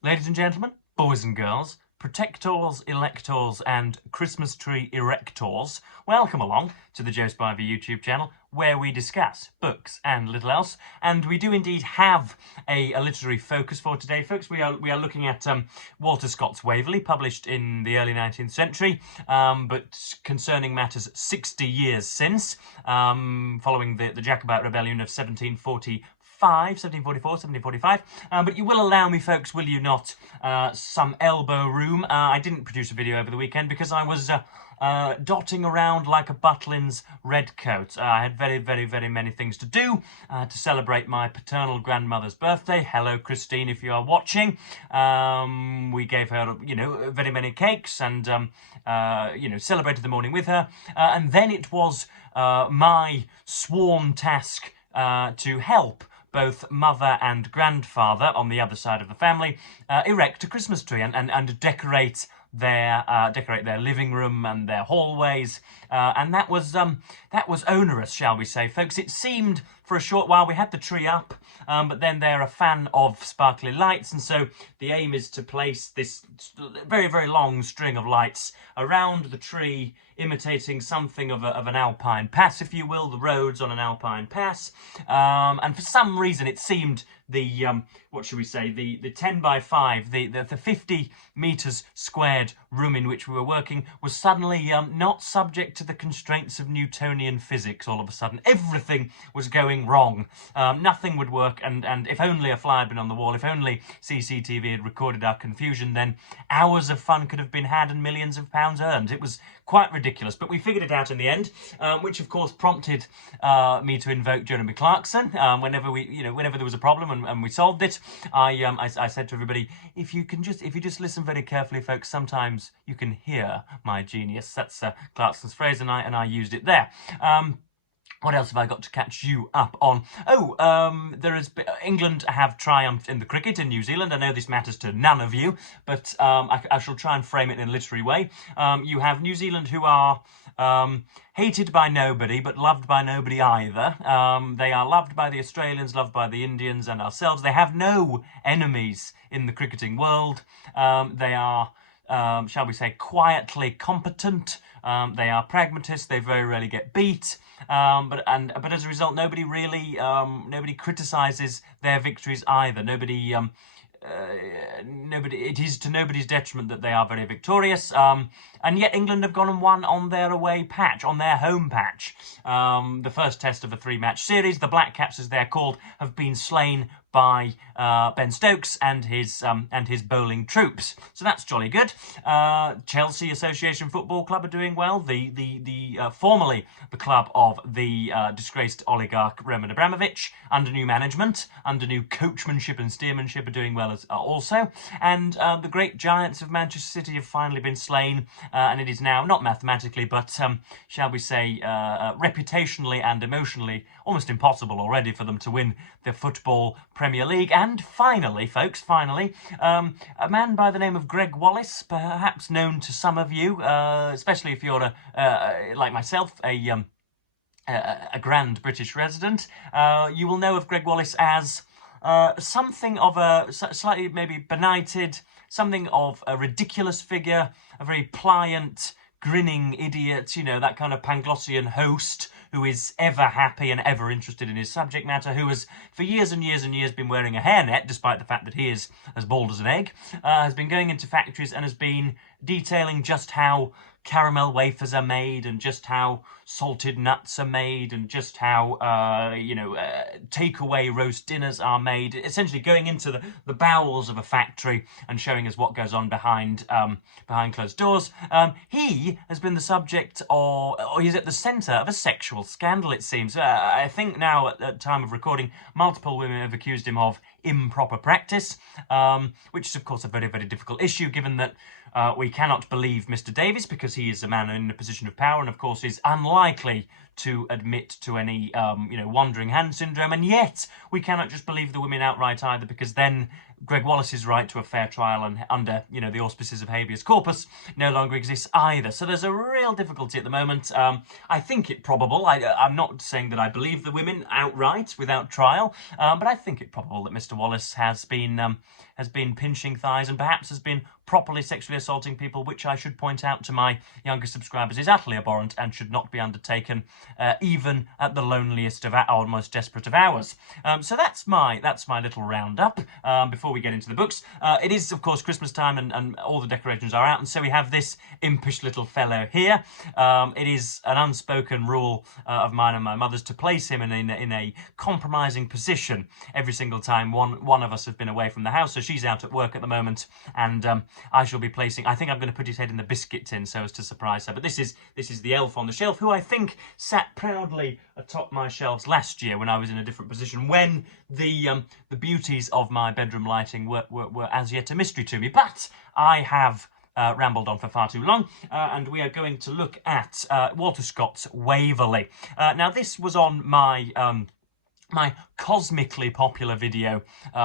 Ladies and gentlemen, boys and girls, protectors, electors, and Christmas tree erectors, welcome along to the Joe Spivey YouTube channel, where we discuss books and little else. And we do indeed have a literary focus for today, folks. We are looking at Walter Scott's Waverley, published in the early 19th century, but concerning matters 60 years since, following the Jacobite Rebellion of 1744, 1745, but you will allow me, folks, will you not, some elbow room. I didn't produce a video over the weekend because I was dotting around like a Butlin's red coat. I had very many things to do to celebrate my paternal grandmother's birthday. Hello, Christine, if you are watching. We gave her, very many cakes and, celebrated the morning with her. And then it was my sworn task to help both mother and grandfather on the other side of the family erect a Christmas tree and decorate their living room and their hallways, and that was onerous, shall we say, folks. It seemed for a short while we had the tree up, but then they're a fan of sparkly lights, and so the aim is to place this very long string of lights around the tree, imitating something of an alpine pass, if you will, the roads on an alpine pass. And for some reason it seemed the what should we say, the 10 by 5, the 50 meters squared room in which we were working was suddenly not subject to the constraints of Newtonian physics. All of a sudden everything was going wrong. Nothing would work, and if only a fly had been on the wall, if only CCTV had recorded our confusion, then hours of fun could have been had and millions of pounds earned. It was quite ridiculous, but we figured it out in the end, which of course prompted me to invoke Jeremy Clarkson whenever there was a problem, and we solved it. I said to everybody, if you just listen very carefully, folks, sometimes you can hear my genius. That's Clarkson's phrase, and I used it there. What else have I got to catch you up on? England have triumphed in the cricket in New Zealand. I know this matters to none of you, but I shall try and frame it in a literary way. You have New Zealand, who are hated by nobody, but loved by nobody either. They are loved by the Australians, loved by the Indians and ourselves. They have no enemies in the cricketing world. They are, shall we say, quietly competent. They are pragmatists. They very rarely get beat. But as a result, nobody criticises their victories either. It is to nobody's detriment that they are very victorious. And yet England have gone and won on their away patch, on their home patch. The first test of a 3-match series. The Black Caps, as they're called, have been slain by Ben Stokes and his bowling troops. So that's jolly good. Chelsea Association Football Club are doing well. Formerly the club of the disgraced oligarch Roman Abramovich, under new management, under new coachmanship and steermanship, are doing well as also. And the great giants of Manchester City have finally been slain, and it is now, not mathematically, but shall we say, reputationally and emotionally, almost impossible already for them to win the Football Premier League. And finally, folks, a man by the name of Gregg Wallace, perhaps known to some of you, especially if you're like myself, a grand British resident, you will know of Gregg Wallace as something of a slightly maybe benighted, something of a ridiculous figure, a very pliant, grinning idiot, that kind of Panglossian host who is ever happy and ever interested in his subject matter, who has for years and years been wearing a hairnet, despite the fact that he is as bald as an egg, has been going into factories and has been detailing just how caramel wafers are made, and just how salted nuts are made, and just how takeaway roast dinners are made. Essentially going into the bowels of a factory and showing us what goes on behind closed doors. He has been the subject or he's at the centre of a sexual scandal, it seems. I think now at the time of recording, multiple women have accused him of improper practice, which is of course a very difficult issue, given that we cannot believe Mr. Davies, because he is a man in a position of power and of course is unlikely to admit to any wandering hand syndrome, and yet we cannot just believe the women outright either, because then Gregg Wallace's right to a fair trial and under the auspices of habeas corpus no longer exists either. So there's a real difficulty at the moment. I think it probable, I'm not saying that I believe the women outright without trial, but I think it probable that Mr. Wallace has been has been pinching thighs and perhaps has been properly sexually assaulting people, which I should point out to my younger subscribers is utterly abhorrent and should not be undertaken, even at the loneliest of or most desperate of hours. So that's my little roundup. Before we get into the books, it is of course Christmas time, and all the decorations are out, and so we have this impish little fellow here. It is an unspoken rule of mine and my mother's to place him in a compromising position every single time one of us has been away from the house. So she's out at work at the moment, and I shall be placing. I think I'm going to put his head in the biscuit tin so as to surprise her. But this is the elf on the shelf, who I think sat proudly atop my shelves last year when I was in a different position, when the beauties of my bedroom lighting were as yet a mystery to me. But I have rambled on for far too long, and we are going to look at Walter Scott's Waverley. Now, this was on my my cosmically popular video,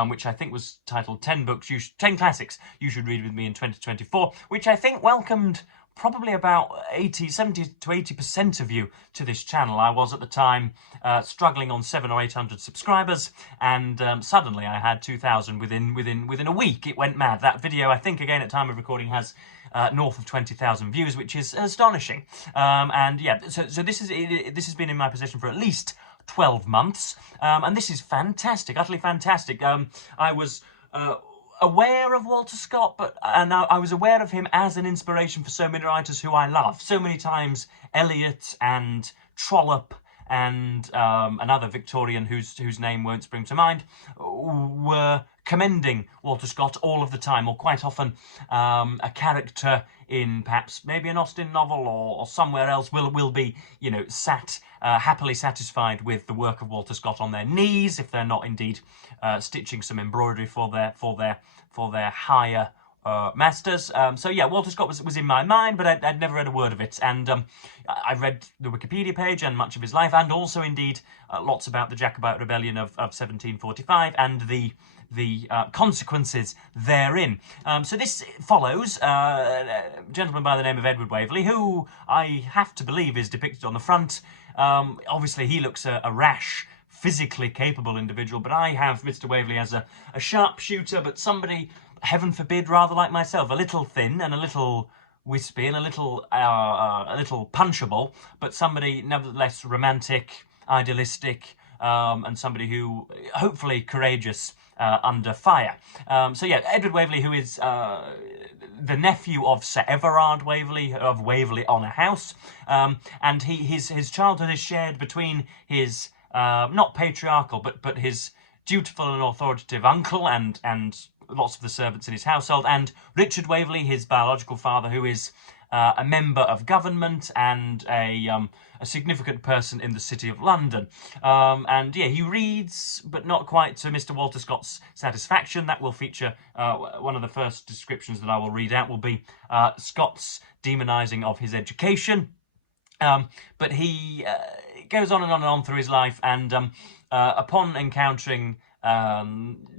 which I think was titled 10 Classics You Should Read With Me in 2024, which I think welcomed probably about 70 to 80% of you to this channel. I was at the time struggling on 700 or 800 subscribers, and suddenly I had 2,000 within a week. It went mad. That video, I think, again at time of recording, has north of 20,000 views, which is astonishing. And yeah, so this has been in my possession for at least 12 months, and this is fantastic, utterly fantastic. I was aware of Walter Scott, but I was aware of him as an inspiration for so many writers who I love. So many times Eliot and Trollope and another Victorian whose name won't spring to mind were commending Walter Scott all of the time, or quite often a character in perhaps maybe an Austen novel or somewhere else will be, you know, happily satisfied with the work of Walter Scott on their knees, if they're not indeed stitching some embroidery for their higher masters. So yeah, Walter Scott was in my mind, but I'd never read a word of it. And I read the Wikipedia page and much of his life, and also indeed lots about the Jacobite Rebellion of 1745 and the consequences therein. So this follows a gentleman by the name of Edward Waverley, who I have to believe is depicted on the front. Obviously he looks a rash, physically capable individual, but I have Mr. Waverley as a sharpshooter, but somebody, heaven forbid, rather like myself, a little thin and a little wispy and a little punchable, but somebody nevertheless romantic, idealistic, and somebody who hopefully courageous under fire. So yeah, Edward Waverley, who is the nephew of Sir Everard Waverley of Waverley Honour House, and his childhood is shared between his not patriarchal but his dutiful and authoritative uncle and lots of the servants in his household, and Richard Waverley, his biological father, who is a member of government and a significant person in the City of London. And yeah, he reads, but not quite to Mr. Walter Scott's satisfaction. That will feature, one of the first descriptions that I will read out will be Scott's demonising of his education. But he goes on and on and on through his life, and upon encountering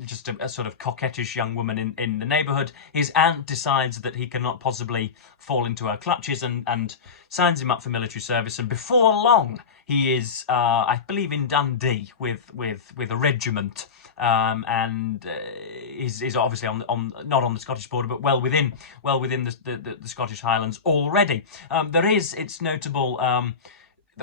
just a sort of coquettish young woman in the neighbourhood, his aunt decides that he cannot possibly fall into her clutches and signs him up for military service. And before long, he is, I believe, in Dundee with a regiment, and is obviously not on the Scottish border, but well within the Scottish Highlands already. It's notable.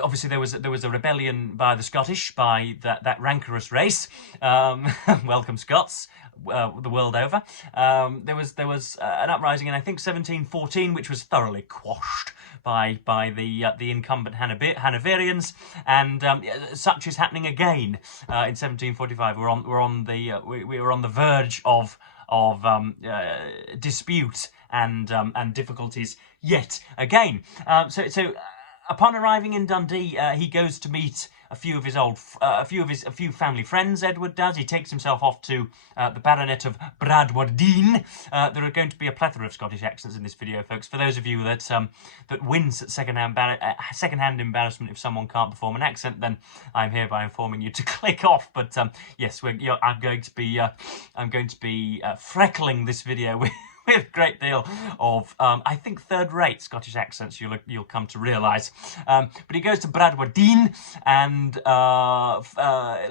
Obviously, there was a rebellion by the Scottish, by that rancorous race. Welcome, Scots, the world over. There was an uprising in, I think, 1714, which was thoroughly quashed by the incumbent Hanoverians, and such is happening again in 1745. We were on the verge of dispute and difficulties yet again. So. Upon arriving in Dundee, he goes to meet a few family friends. Edward does. He takes himself off to the Baronet of Bradwardine. There are going to be a plethora of Scottish accents in this video, folks. For those of you that wince at secondhand embarrassment if someone can't perform an accent, then I'm hereby informing you to click off. But yes, I'm going to be freckling this video with a great deal of, I think, third-rate Scottish accents, you'll come to realise. But he goes to Bradwardine and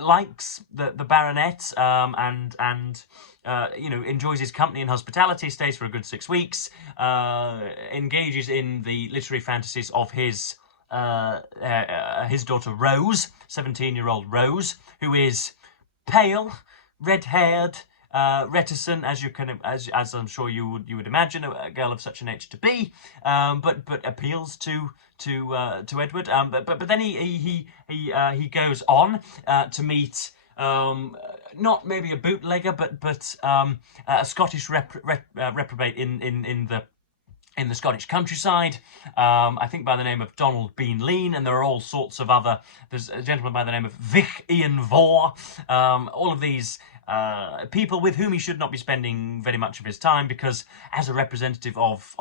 likes the baronet, and enjoys his company and hospitality, stays for a good 6 weeks, engages in the literary fantasies of his daughter Rose, 17-year-old Rose, who is pale, red-haired, reticent, as I'm sure you would imagine a girl of such an age to be, but appeals to Edward. But then he goes on to meet not maybe a bootlegger, but a Scottish reprobate in the Scottish countryside, I think by the name of Donald Bean Lean, and there are all sorts of other. There's a gentleman by the name of Vich Ian Vore. All of these people with whom he should not be spending very much of his time, because as a representative of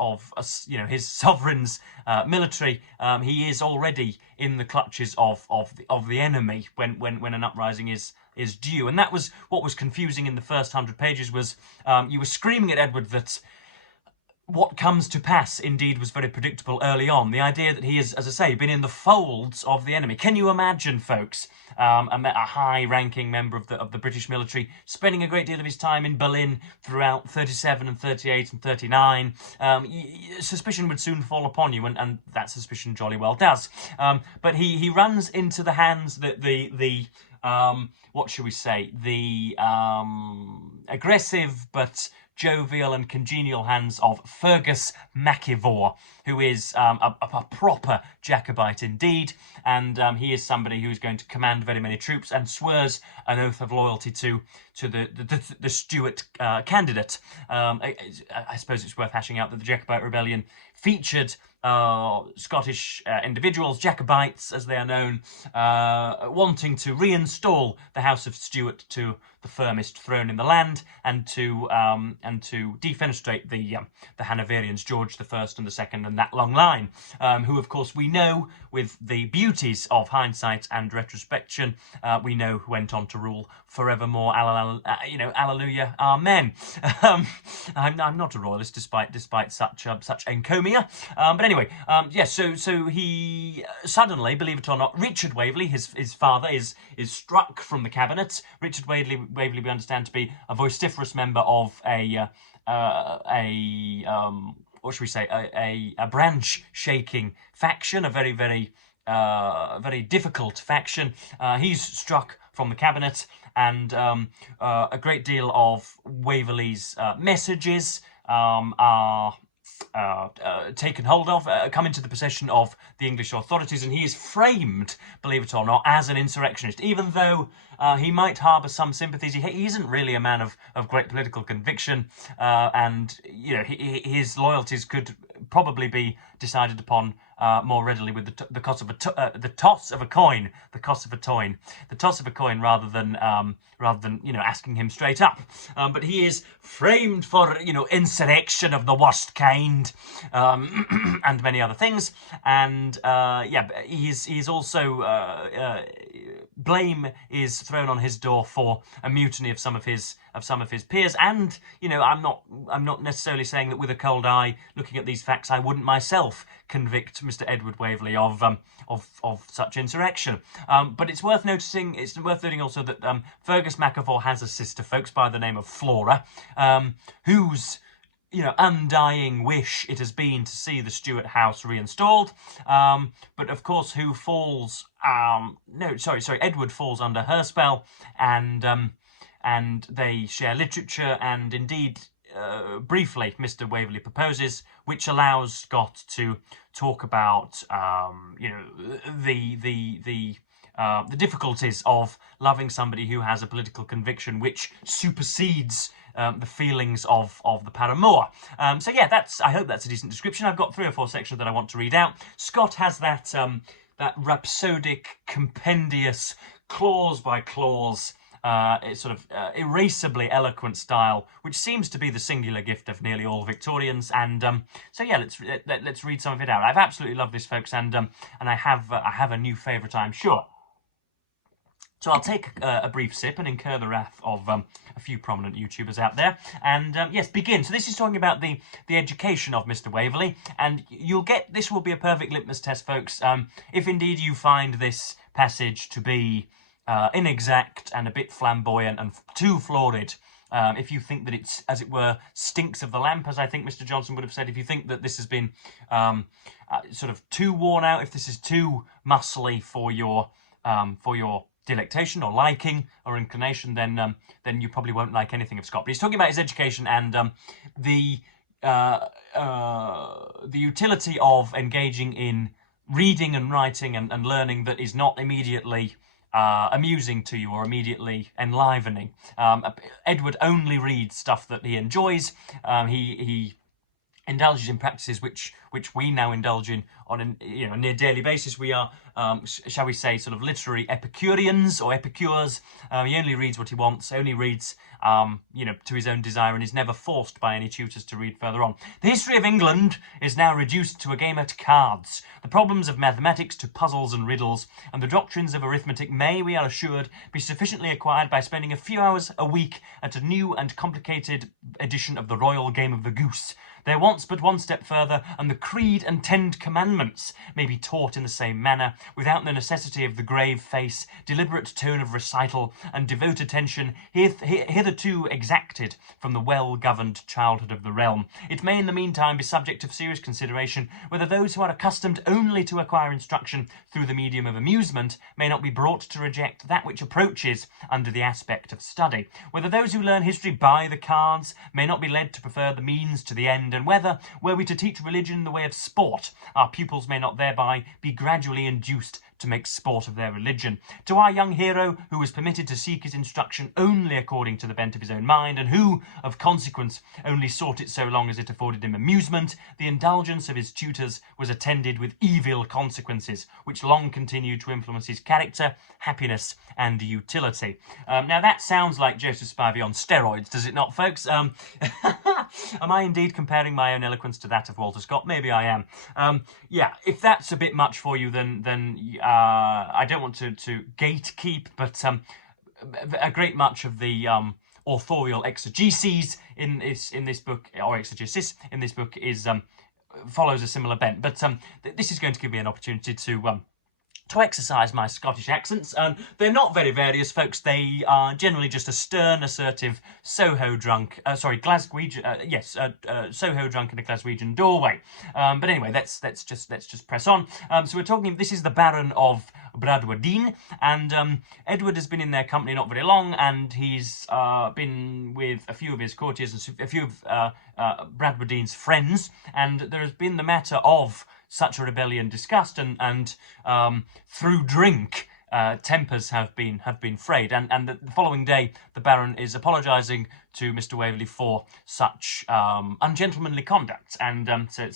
his sovereign's military, he is already in the clutches of the enemy when an uprising is due. And that was what was confusing in the first 100 pages. Was you were screaming at Edward that what comes to pass indeed was very predictable early on. The idea that he has, as I say, been in the folds of the enemy. Can you imagine, folks, a high-ranking member of the British military spending a great deal of his time in Berlin throughout 37 and 38 and 39? Suspicion would soon fall upon you, and that suspicion jolly well does. But he runs into the hands what shall we say, the aggressive but jovial and congenial hands of Fergus MacIvor, who is a proper Jacobite indeed, and he is somebody who is going to command very many troops and swears an oath of loyalty to the Stuart candidate. I suppose it's worth hashing out that the Jacobite rebellion featured Scottish individuals, Jacobites as they are known, wanting to reinstall the House of Stuart to the firmest throne in the land, and to defenestrate the Hanoverians, George I and II, and that long line, who of course we know, with the beauties of hindsight and retrospection, we know went on to rule forevermore. Alleluia, amen. I'm not a royalist, despite such encomia. But anyway, So he suddenly, believe it or not, Richard Waverley, his father, is struck from the cabinet. Richard Waverley we understand to be a vociferous member of a branch-shaking faction, a very, very, very difficult faction. He's struck from the cabinet, and a great deal of Waverley's messages are taken hold of, come into the possession of the English authorities, and he is framed, believe it or not, as an insurrectionist, even though he might harbour some sympathies. He isn't really a man of great political conviction, and his loyalties could probably be decided upon more readily with the toss of a coin, rather than asking him straight up. But he is framed for insurrection of the worst kind, and many other things. And he's also blame is thrown on his door for a mutiny of some of his peers. And I'm not necessarily saying that with a cold eye, looking at these facts, I wouldn't myself convict Mr. Edward Waverley of such insurrection. But it's worth noting also that Fergus MacIvor has a sister, folks, by the name of Flora, whose undying wish it has been to see the Stuart house reinstalled, but of course who falls, Edward falls under her spell, and they share literature, and indeed, briefly, Mr. Waverley proposes, which allows Scott to talk about, the difficulties of loving somebody who has a political conviction which supersedes the feelings of the paramour. I hope that's a decent description. I've got 3 or 4 sections that I want to read out. Scott has that rhapsodic, compendious, clause by clause, erasably eloquent style, which seems to be the singular gift of nearly all Victorians. And let's read some of it out. I've absolutely loved this, folks, and I have a new favourite, I'm sure. So I'll take a brief sip and incur the wrath of a few prominent YouTubers out there. And begin. So this is talking about the education of Mr. Waverley, and this will be a perfect litmus test, folks. If indeed you find this passage to be inexact and a bit flamboyant and too florid if you think that it's, as it were, stinks of the lamp, as I think Mr. Johnson would have said, if you think that this has been sort of too worn out, if this is too muscly for your delectation or liking or inclination, then you probably won't like anything of Scott. But he's talking about his education and the utility of engaging in reading and writing and learning that is not immediately amusing to you or immediately enlivening. Edward only reads stuff that he enjoys. He indulges in practices which we now indulge in on a near daily basis. We are, shall we say, sort of literary Epicureans or epicures. He only reads what he wants, only reads, to his own desire, and is never forced by any tutors to read further on. The history of England is now reduced to a game at cards. The problems of mathematics to puzzles and riddles, and the doctrines of arithmetic may, we are assured, be sufficiently acquired by spending a few hours a week at a new and complicated edition of the Royal Game of the Goose. There wants but one step further, and the Creed and 10 Commandments may be taught in the same manner, without the necessity of the grave face, deliberate tone of recital, and devout attention hitherto exacted from the well-governed childhood of the realm. It may in the meantime be subject of serious consideration whether those who are accustomed only to acquire instruction through the medium of amusement may not be brought to reject that which approaches under the aspect of study, whether those who learn history by the cards may not be led to prefer the means to the end, and whether, were we to teach religion in the way of sport, our pupils may not thereby be gradually induced to make sport of their religion. To our young hero, who was permitted to seek his instruction only according to the bent of his own mind, and who, of consequence, only sought it so long as it afforded him amusement, the indulgence of his tutors was attended with evil consequences, which long continued to influence his character, happiness, and utility. Now that sounds like Joseph Spivey on steroids, does it not, folks? Am I indeed comparing my own eloquence to that of Walter Scott? Maybe I am. Yeah, if that's a bit much for you, then I don't want to gatekeep, but a great much of the authorial exegesis in this book, or exegesis in this book, is follows a similar bent. But this is going to give me an opportunity to exercise my Scottish accents. They're not very various, folks. They are generally just a stern, assertive Soho drunk, Glaswegian, Soho drunk in a Glaswegian doorway. But anyway, let's just press on. So we're talking. This is the Baron of Bradwardine, and Edward has been in their company not very long, and he's been with a few of his courtiers and a few of Bradwardine's friends, and there has been the matter of such a rebellion discussed, and through drink, tempers have been frayed, and the following day the Baron is apologising to Mr. Waverley for such ungentlemanly conduct, and so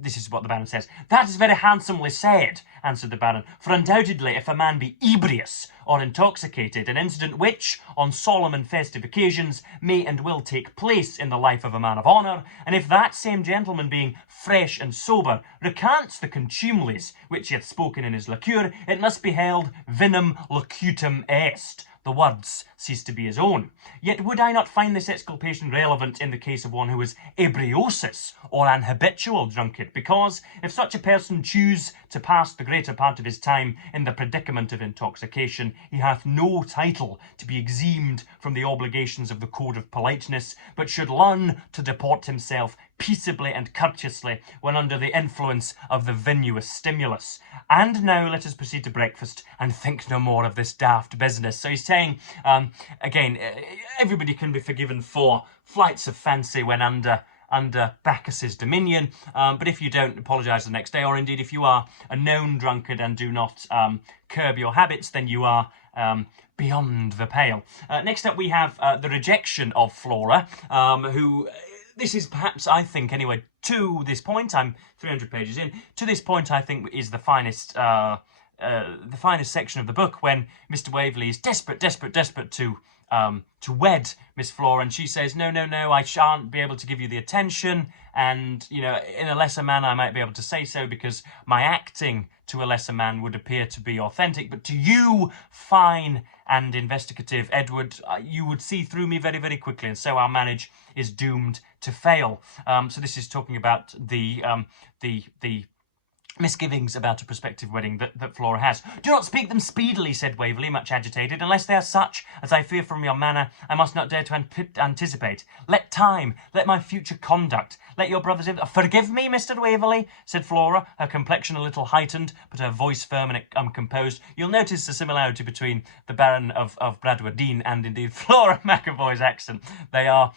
this is what the Baron says. "That is very handsomely said," answered the Baron, "for undoubtedly if a man be ebrious or intoxicated, an incident which, on solemn and festive occasions, may and will take place in the life of a man of honour, and if that same gentleman, being fresh and sober, recants the contumelies which he hath spoken in his liqueur, it must be held vinum locutum est. The words cease to be his own. Yet would I not find this exculpation relevant in the case of one who is ebriosus, or an habitual drunkard, because if such a person choose to pass the greater part of his time in the predicament of intoxication, he hath no title to be exempted from the obligations of the code of politeness, but should learn to deport himself peaceably and courteously when under the influence of the vinous stimulus. And now let us proceed to breakfast and think no more of this daft business." So he's saying, again, everybody can be forgiven for flights of fancy when under Bacchus's dominion, but if you don't apologise the next day, or indeed if you are a known drunkard and do not curb your habits, then you are beyond the pale. Next up we have the rejection of Flora, who... This is perhaps, I think, anyway, to this point, I'm 300 pages in, to this point I think is the finest section of the book, when Mr. Waverley is desperate to wed Miss Flora, and she says, no, I shan't be able to give you the attention, and, in a lesser man I might be able to say so, because my acting to a lesser man would appear to be authentic, but to you, fine and investigative Edward, you would see through me very, very quickly, and so our marriage is doomed to fail. So this is talking about the misgivings about a prospective wedding that Flora has. "Do not speak them speedily," said Waverley, much agitated, "unless they are such as I fear from your manner I must not dare to anticipate. Let time, let my future conduct, let your brothers... Forgive me, Mr. Waverley," said Flora, her complexion a little heightened, but her voice firm and uncomposed. You'll notice the similarity between the Baron of Bradwardine and indeed Flora McAvoy's accent. They are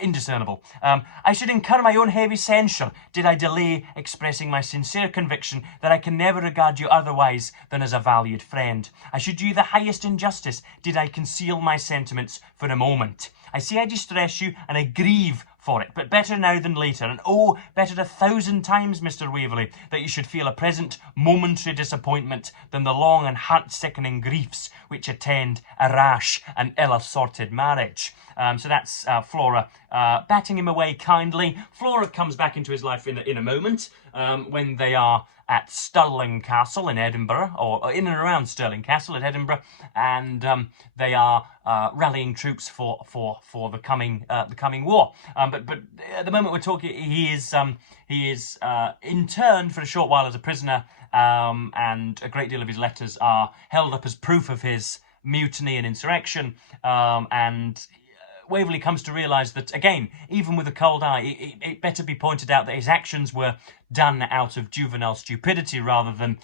indiscernible. "I should incur my own heavy censure did I delay expressing my sincere conviction that I can never regard you otherwise than as a valued friend. I should do you the highest injustice did I conceal my sentiments for a moment. I see I distress you, and I grieve for it, but better now than later, and oh, better 1,000 times, Mr. Waverley, that you should feel a present momentary disappointment than the long and heart-sickening griefs which attend a rash and ill-assorted marriage." So that's Flora batting him away kindly. Flora comes back into his life in a moment when they are at Stirling Castle in Edinburgh, or in and around Stirling Castle at Edinburgh, and they are rallying troops for the coming war. But at the moment we're talking, he is interned for a short while as a prisoner, and a great deal of his letters are held up as proof of his mutiny and insurrection, and Waverley comes to realise that, again, even with a cold eye, it better be pointed out that his actions were done out of juvenile stupidity rather than,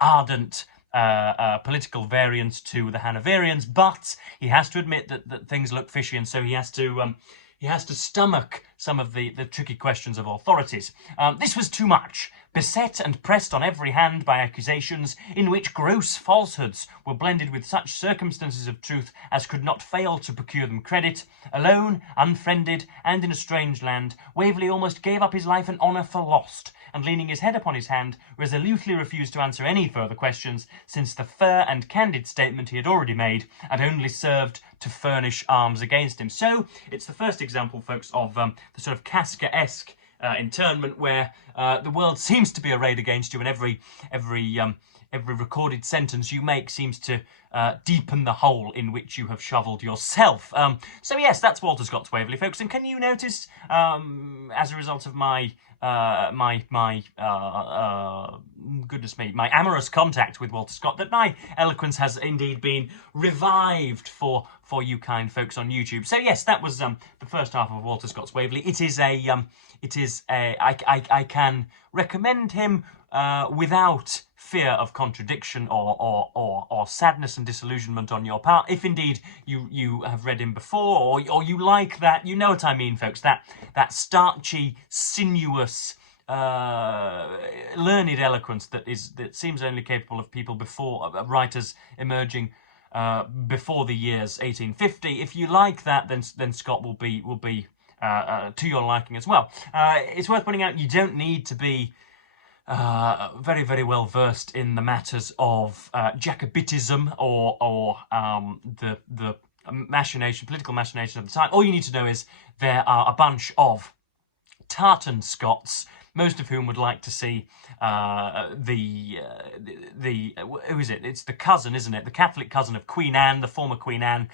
ardent political variance to the Hanoverians. But he has to admit that things look fishy, and so he has to stomach some of the tricky questions of authorities. This was too much. Beset and pressed on every hand by accusations in which gross falsehoods were blended with such circumstances of truth as could not fail to procure them credit, alone, unfriended, and in a strange land, Waverley almost gave up his life and honour for lost, and leaning his head upon his hand, resolutely refused to answer any further questions, since the fair and candid statement he had already made had only served to furnish arms against him. So it's the first example, folks, of the sort of Kafka-esque internment where the world seems to be arrayed against you, and every recorded sentence you make seems to deepen the hole in which you have shovelled yourself. So yes, that's Walter Scott's Waverley, folks. And can you notice, as a result of my amorous contact with Walter Scott, that my eloquence has indeed been revived for you kind folks on YouTube. So yes, that was the first half of Walter Scott's Waverley. I can recommend him without fear of contradiction or sadness and disillusionment on your part, if indeed you have read him before, or you like that. You know what I mean, folks, that starchy, sinuous, learned eloquence that seems only capable of people of writers emerging before the years 1850. If you like that, then Scott will be to your liking as well. It's worth pointing out you don't need to be very, very well versed in the matters of Jacobitism or the political machination of the time. All you need to know is there are a bunch of tartan Scots, most of whom would like to see who is it? It's the cousin, isn't it? The Catholic cousin of Queen Anne, the former Queen Anne,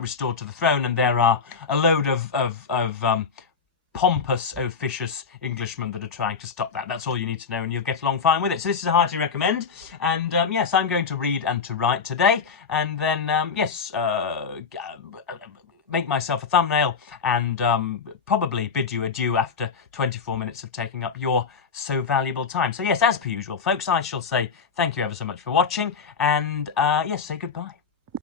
restored to the throne, and there are a load of pompous, officious Englishmen that are trying to stop that. That's all you need to know, and you'll get along fine with it. So this is a hearty recommend, and yes, I'm going to read and to write today, and then make myself a thumbnail and probably bid you adieu after 24 minutes of taking up your so valuable time. So yes, as per usual, folks, I shall say thank you ever so much for watching, and yes, say goodbye.